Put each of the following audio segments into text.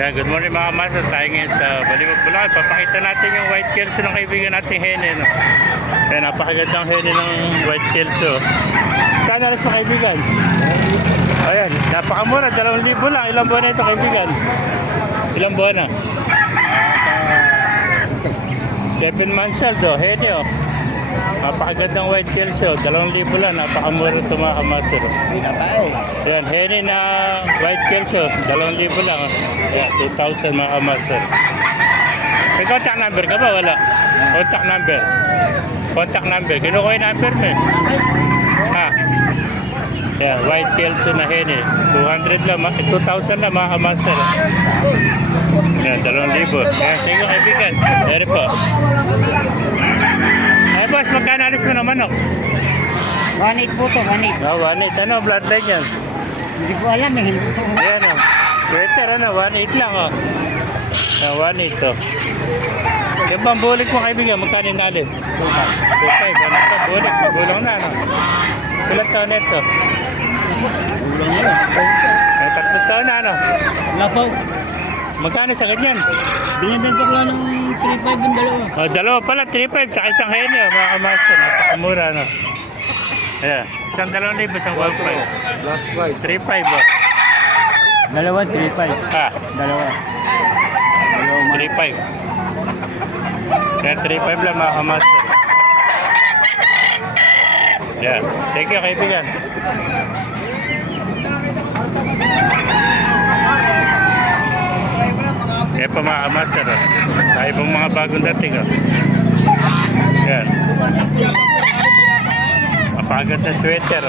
Yeah, good morning mga master. Tayo ngayon sa Baliwag, Bulacan. Papakita natin yung white kelso ng kaibigan nating hene. No? Ayan, napakagandang hene ng white kelso. Kano alas na kaibigan? Ayan, napakamura. 2,000 lang. Ilang buwan na ito kaibigan? Ilang buwan na? 7 months old oh. Hene oh. Napakagandang white kelso. 2,000 lang. Napakamura ito mga kamaster. Ayan, hene na white kelso. 2,000 lang oh. Ayan, 2,000 mga kamaster. May contact number ka ba? Wala. Contact number. Contact number. Kinukuha yung number mo eh. Ha? Ayan, white kelso na hene. 200 lang. 2,000 lang mga kamaster. Ayan, 2,000. Ayan, tingin ko kaibigan. Ayan po. Ay boss, magkano alis mo ng manok? 1.8 po to, 1.8. Oh, 1.8. Ano, bloodline yan? Hindi ko alam eh. Ayan o. Sweater ano, 1.8 lang o. Ayan, 1.8 o. Yung bang bulik mo kaibigan, magkano yung alis? 2.5. Ano ito, bulik, magulang na ano. Ilang taon na ito? Ulang na. May 3 taon na ano. Wala po. Magkano sa ganyan? Binibenta ko lang ng 3.5 yung dalawa. O, dalawa pala, 3.5, tsaka isang hene o, mga kamasa. Napakamura ano. Ayan, isang 2,000, isang 1.5. Last price. 3.5 o. Dalawa, 3.5. Ha? Dalawa. 3.5. Kaya 3.5 lang mga kamaster. Yeah. Thank you kaibigan. Kaya pa mga kamaster. Tayo pong mga bagong dating. Yan. Mapagod na sweater.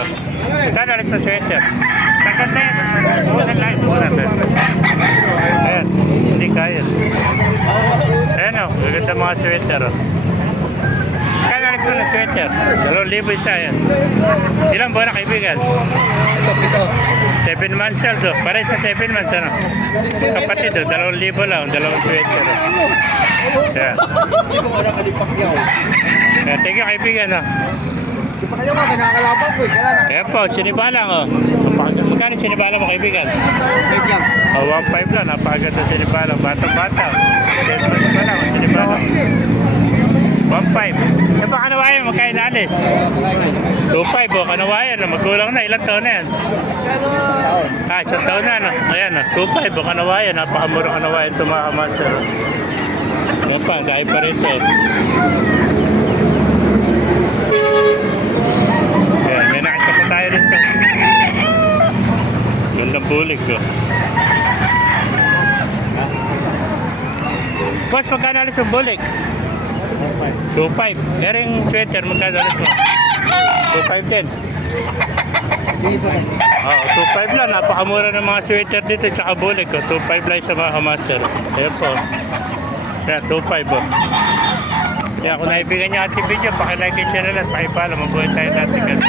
Saan alis mo sweater? Kaganda yan. Bukan lang. Ayan. Hindi kaya. Ayan o. Gaganda mga sweater. Kaya alis mo na sweater. 2,000 isa yan. Ilang buwan na kaibigan? 7 months old o. Para sa 7 months ano. Kapatid o. 2,000 lang. 2 sweater o. Ayan. Ayan. Thank you kaibigan o. Di pa kayo mga kinakalabang ko. Ayan po. Sinibalang o. Magkano sinibalang mo kaibigan? 5 lang. O, 1.5 lang. Napakaganda sinibalang. Batang-bata. 10 months pa lang. Sinibalang. 1.5. Yung ba kanawayan, magkain na alis? 2.5 o, kanawayan. Magkulang na, ilang taon na yan? Isang taon na. Ayan, 2.5 o, kanawayan. Napakamura kanawayan ito mga kamaster. Yan pa, dahil pa rin ito. Ayan, may nakita pa tayo rin ito. Gandang bulig ko. Boss, magkano alis yung bulig? 2.5. Meron sweater, magkano alis mo? 2.5 din. Oo, 2.5 lang. Napakamura ng mga sweater dito, tsaka bulik ko. 2.5 lang sa mga kamaster. Ayan po. Ayan, 2.5 po. Kaya kung naibigan nyo ating video, pakilike and share na lang. Pakipala, mabuhay tayo natin.